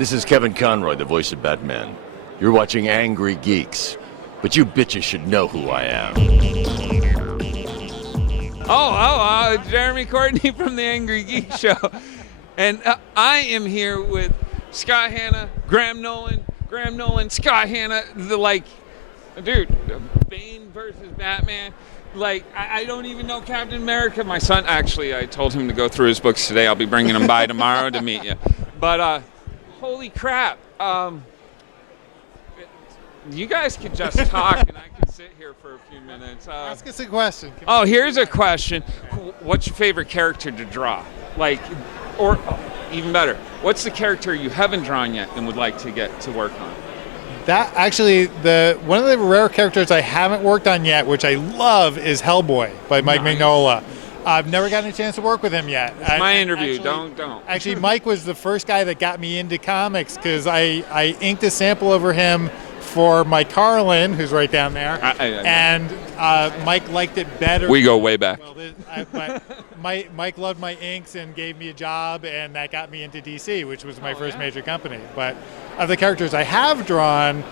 This is Kevin Conroy, the voice of Batman. You're watching Angry Geeks, but you bitches should know who I am. Jeremy Courtney from the Angry Geek Show. And I am here with Scott Hanna, Nolan, Scott Hanna, dude, Bane versus Batman. I don't even know Captain America. My son, actually, I told him to go through his books today. I'll be bringing them by tomorrow to meet you. But, holy crap. You guys can just talk, and I can sit here for a few minutes. Ask us a question. Here's a question. What's your favorite character to draw? Or even better, what's the character you haven't drawn yet and would like to get to work on? That actually, one of the rare characters I haven't worked on yet, which I love, is Hellboy by Mike Mignola. I've never gotten a chance to work with him yet. It's my interview. Don't. Actually, Mike was the first guy that got me into comics because I inked a sample over him for Mike Carlin, who's right down there, and Mike liked it better. We go way back. Mike loved my inks and gave me a job, and that got me into DC, which was my first major company. But of the characters I have drawn,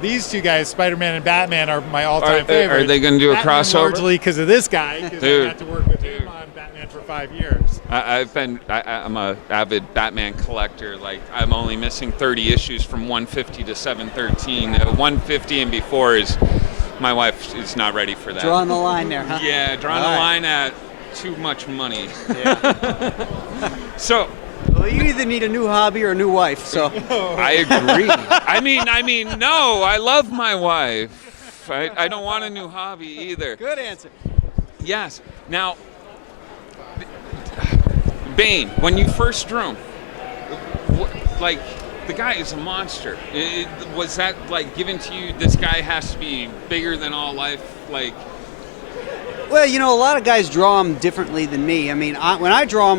these two guys, Spider-Man and Batman, are my all-time favorites. Are they going to do a Batman crossover? Largely because of this guy, because I got to work with him on Batman for 5 years. I'm a avid Batman collector. I'm only missing 30 issues from 150 to 713. 150 and before is, my wife is not ready for that. Drawing the line there, huh? Yeah, drawing the line at too much money. Yeah. Well, you either need a new hobby or a new wife, so. I agree. I mean, no, I love my wife. I don't want a new hobby either. Good answer. Yes. Now, Bane, when you first drew him, the guy is a monster. Was that given to you? This guy has to be bigger than all life. Well, a lot of guys draw him differently than me. I mean, when I draw him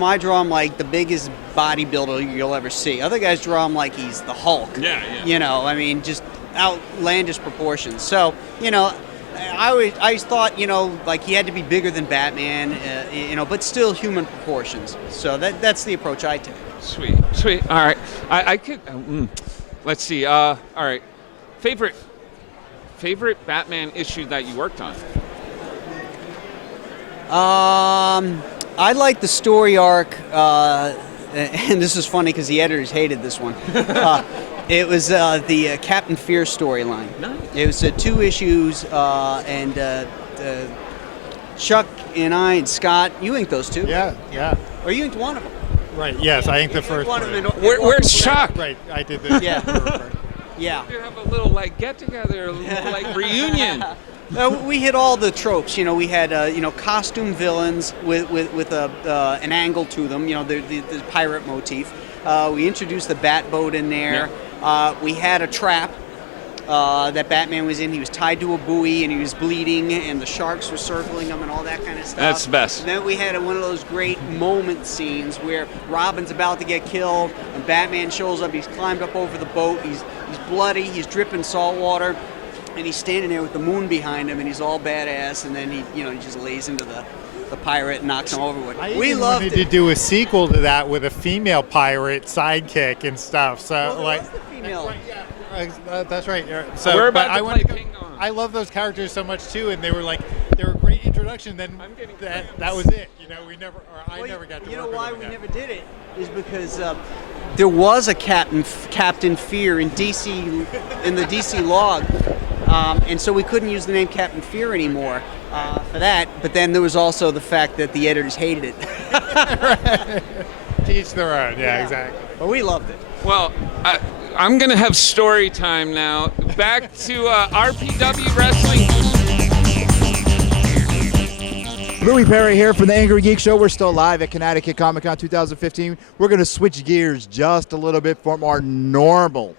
like the biggest bodybuilder you'll ever see. Other guys draw him like he's the Hulk. Yeah. Just outlandish proportions. So, I always thought, he had to be bigger than Batman, but still human proportions. So that's the approach I take. Sweet. All right. I could. Let's see. All right. Favorite Batman issue that you worked on? I like the story arc, and this is funny because the editors hated this one. It was the Captain Fear storyline. Nice. It was 2 issues, and Chuck and I and Scott, you inked those 2? Yeah. Or you inked one of them? Right, yes, I inked the first one. Where's Chuck? Right, I did this. Yeah. Yeah. You have a little get-together, a little reunion. We hit all the tropes. We had costume villains with an angle to them. The pirate motif. We introduced the bat boat in there. Yeah. We had a trap that Batman was in. He was tied to a buoy and he was bleeding, and the sharks were circling him and all that kind of stuff. That's the best. And then we had one of those great moment scenes where Robin's about to get killed and Batman shows up. He's climbed up over the boat. He's bloody. He's dripping salt water. And he's standing there with the moon behind him, and he's all badass. And then he just lays into the pirate and knocks him overboard. We wanted to do a sequel to that with a female pirate sidekick and stuff. So was the female. That's right. So we're about to play King on. I love those characters so much too, and they were a great introduction. Then that was it. I never got to. You know why we never did it is because there was a Captain Fear in DC in the DC log. And so we couldn't use the name Captain Fear anymore for that. But then there was also the fact that the editors hated it. Right. To each their own. Yeah, exactly. But we loved it. Well, I'm going to have story time now. Back to RPW Wrestling. Louis Perry here from the Angry Geek Show. We're still live at Connecticut Comic-Con 2015. We're going to switch gears just a little bit from our normal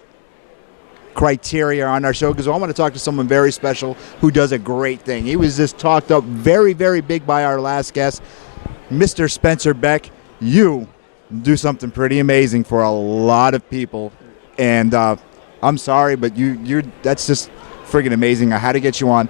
criteria on our show because I want to talk to someone very special who does a great thing. He was just talked up very, very big by our last guest, Mr. Spencer Beck. You do something pretty amazing for a lot of people, and I'm sorry, but you're that's just friggin' amazing. I had to get you on.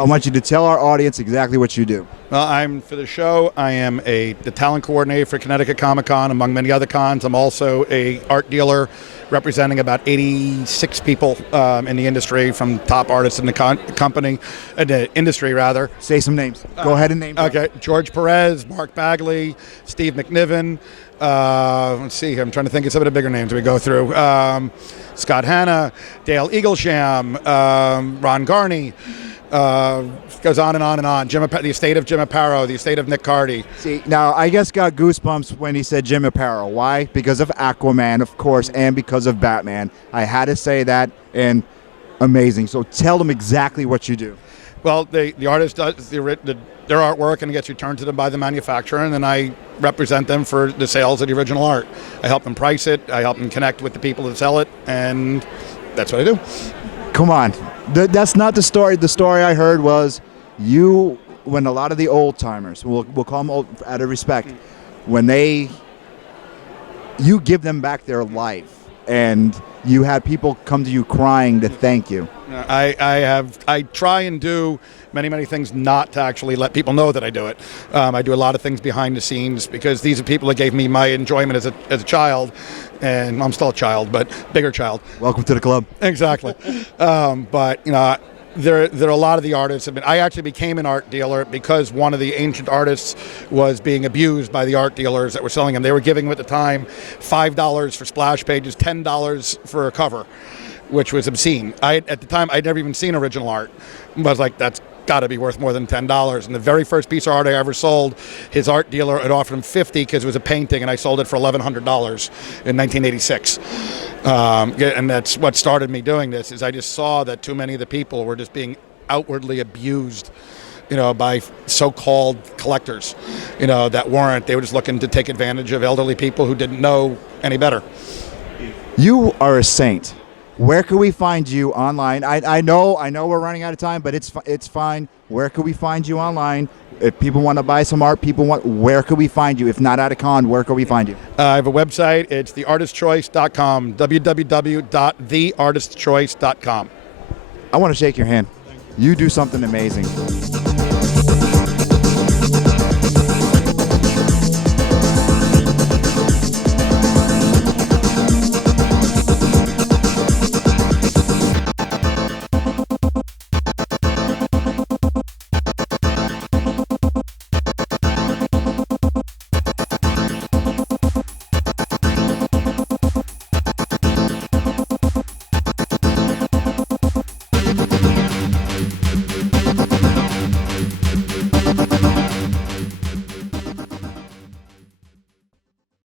I want you to tell our audience exactly what you do. Well, for the show, I am the talent coordinator for Connecticut Comic-Con, among many other cons. I'm also a art dealer representing about 86 people in the industry, from top artists in the the industry, rather. Say some names. Go ahead and name them. Okay, George Perez, Mark Bagley, Steve McNiven. Let's see here. I'm trying to think of some of the bigger names we go through. Scott Hanna, Dale Eaglesham, Ron Garney. Goes on and on and on. The estate of Jim Aparo, the estate of Nick Cardy. See, now I just got goosebumps when he said Jim Aparo. Why? Because of Aquaman, of course, and because of Batman. I had to say that, and amazing. So tell them exactly what you do. Well, the artist does their artwork, and it gets returned to them by the manufacturer, and then I represent them for the sales of the original art. I help them price it. I help them connect with the people that sell it, and that's what I do. Come on. That's not the story. The story I heard was when a lot of the old timers, we'll call them old out of respect, when you give them back their life, and you had people come to you crying to thank you. I try and do many things not to actually let people know that I do it. I do a lot of things behind the scenes because these are people that gave me my enjoyment as a child, and I'm still a child, but bigger child. Welcome to the club. Exactly. But there are a lot of the artists. I actually became an art dealer because one of the ancient artists was being abused by the art dealers that were selling them. They were giving him at the time $5 for splash pages, $10 for a cover, which was obscene. At the time, I'd never even seen original art. I was like, that's got to be worth more than $10. And the very first piece of art I ever sold, his art dealer had offered him $50 because it was a painting, and I sold it for $1,100 in 1986. And that's what started me doing this. Is I just saw that too many of the people were just being outwardly abused, by so-called collectors, that weren't. They were just looking to take advantage of elderly people who didn't know any better. You are a saint. Where can we find you online? I know we're running out of time, but it's fine. Where can we find you online? If people want to buy some art, where can we find you? If not at a con, where can we find you? I have a website. It's theartistchoice.com, www.theartistchoice.com. I want to shake your hand. You do something amazing.